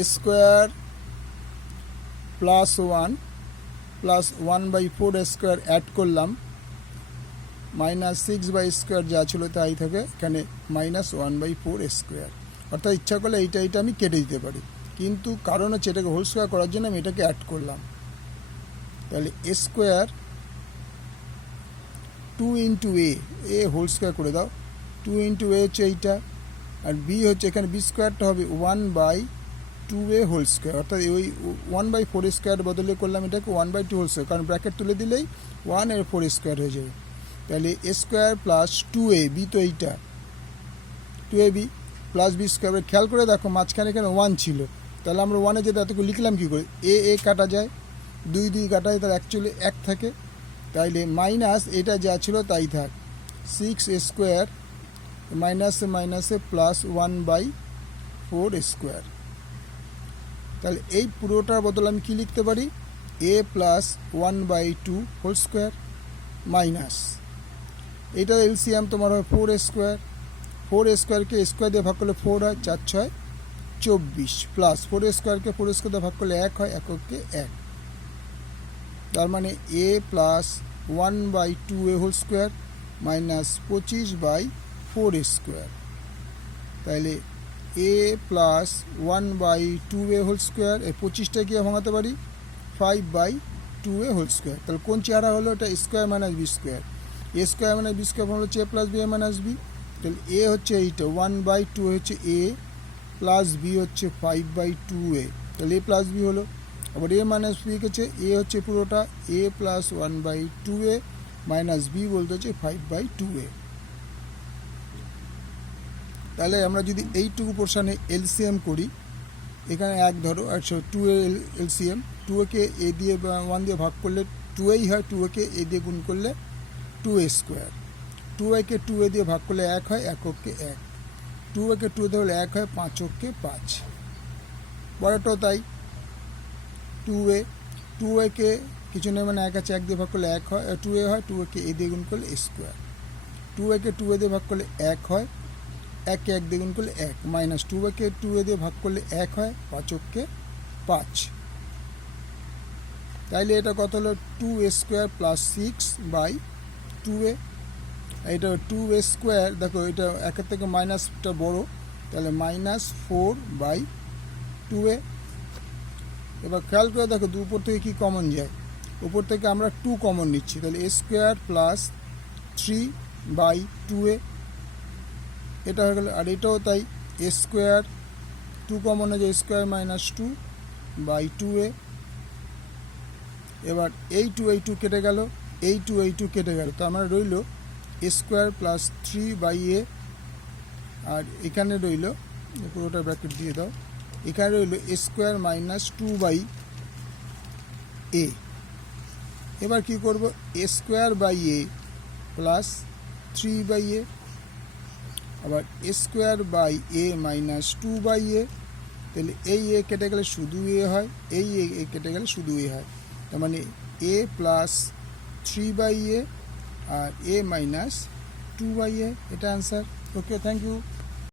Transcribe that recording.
এ square plus one plus 1/4 square add করলাম, -6/স্কোয়ার যা ছিল তাই থাকে, এখানে -1/4 স্কোয়ার। অর্থাৎ ইচ্ছা করলে এইটা আমি কেটে দিতে পারি, কিন্তু কারণ হচ্ছে এটাকে হোল স্কোয়ার করার জন্য আমি এটাকে অ্যাড করলাম। তাহলে এ স্কোয়ার 2 ইন্টু এ হোল স্কোয়ার করে দাও, 2 ইন্টু এ হচ্ছে এইটা, আর বি হচ্ছে এখানে বি স্কোয়ারটা হবে 1/2a হোল স্কোয়ার। অর্থাৎ ওই 1/4 স্কোয়ার বদলে করলাম এটাকে 1/2 হোল স্কোয়ার, কারণ ব্র্যাকেট তুলে দিলেই 1 এর 4 স্কোয়ার হয়ে যাবে। তাহলে এ স্কোয়ার প্লাস 2ab, তো এইটা 2ab প্লাস বি স্কোয়ার। খেয়াল করে দেখো মাঝখানে এখানে 1 ছিল, তাহলে আমরা 1-এ যেটা এতটুকু লিখলাম কী করে, এ কাটা যায়, 2 কাটা যায়, তার অ্যাকচুয়ালি 1 থাকে। তাইলে মাইনাস এটা যা ছিল তাই থাক, 6 স্কোয়ার মাইনাসে প্লাস 1/4 স্কোয়ার। তাহলে এই পুরোটার বদলে আমি কী লিখতে পারি, এ প্লাস 1/2 হোল স্কোয়ার মাইনাস এইটার এলসিএম তোমার হয় 4 স্কোয়ার, 4 স্কোয়ারকে স্কোয়ার দিয়ে ভাগ করলে 4 হয়, 4 × 6 = 24, প্লাস 4 স্কোয়ারকে 4 স্কোয়ার দিয়ে ভাগ করলে 1 হয়, এককে 1। তার মানে a plus 1/2a whole square minus 25/4 square. তাহলে a plus 1/2a whole square, এই 25টা গিয়ে ভাঙাতে পারি 5/2a হোল স্কোয়ার। তাহলে কোন চেহারা হলো, এটা স্কোয়ার মাইনাস বি স্কোয়ার, এ স্কোয়ার মাইনাস বি স্কোয়ার হচ্ছে এ প্লাস বি মাইনাস বি। তাহলে এ হচ্ছে এইটা 1/2 হচ্ছে এ, প্লাস বি হচ্ছে 5/2a, তাহলে এ প্লাস বি হলো। আবার এ মাইনাস বি হচ্ছে এ হচ্ছে পুরোটা এ প্লাস 1/2a মাইনাস বি বলতে হচ্ছে 5/2a। তাহলে আমরা যদি এইটুকু পোর্শানে এলসিএম করি, এখানে 1 ধরো, আচ্ছা 2a এলসিএম, 2a-কে এ দিয়ে 1 দিয়ে ভাগ করলে 2a হয়, 2a-কে এ দিয়ে গুণ করলে 2a স্কোয়ার, 2a-কে 2a দিয়ে ভাগ করলে 1 হয়, এককে 1, 2a-কে 2 দিয়ে হলে 1 হয়, 5-কে 5। বড়টাও তাই, 2a-কে কিছু নেই মানে 1 আছে, 1 দিয়ে ভাগ করলে 1 হয়, 2a হয়, 2a-কে এ দিয়ে গুণ করলে স্কোয়ার, 2a-কে 2a দিয়ে ভাগ করলে 1 হয়, 1-কে 1 দিয়ে গুণ করলে 1, মাইনাস 2a-কে 2a দিয়ে ভাগ করলে 1 হয়, 5-কে 5। তাইলে এটা কত হলো, 2a স্কোয়ার প্লাস 6/2a। এটা 2a স্কোয়ার, দেখো এটা 1-এর থেকে মাইনাসটা বড়, তাহলে -4/2a। এবার খেয়াল করে দেখো উপর থেকে কি কমন যায়, উপর থেকে আমরা 2 কমন নিচ্ছি, তাহলে এ স্কোয়ার প্লাস 3/2a, এটা হয়ে গেল। আর এটাও তাই, এ স্কোয়ার 2 কমন হয়ে যায়, স্কোয়ার মাইনাস 2/2a। এবার এই 2 কেটে গেল, এই 2 কেটে গেল, তো আমার রইল এ স্কোয়ার প্লাস 3/a, আর এখানে রইল পুরোটা ব্র্যাকেট দিয়ে দাও, এখানে রইল এ স্কোয়ার মাইনাস 2/a। এবার কি করব, এ স্কোয়ার/a প্লাস 3/a, আবার এ স্কোয়ার/a মাইনাস 2/a, তাহলে এই এ কেটে গেলে শুধু এ হয়, এই এ কেটে গেলে শুধু এ হয়, তার মানে a plus 3/a R A minus 2/a, এটা অ্যান্সার। Okay, thank you.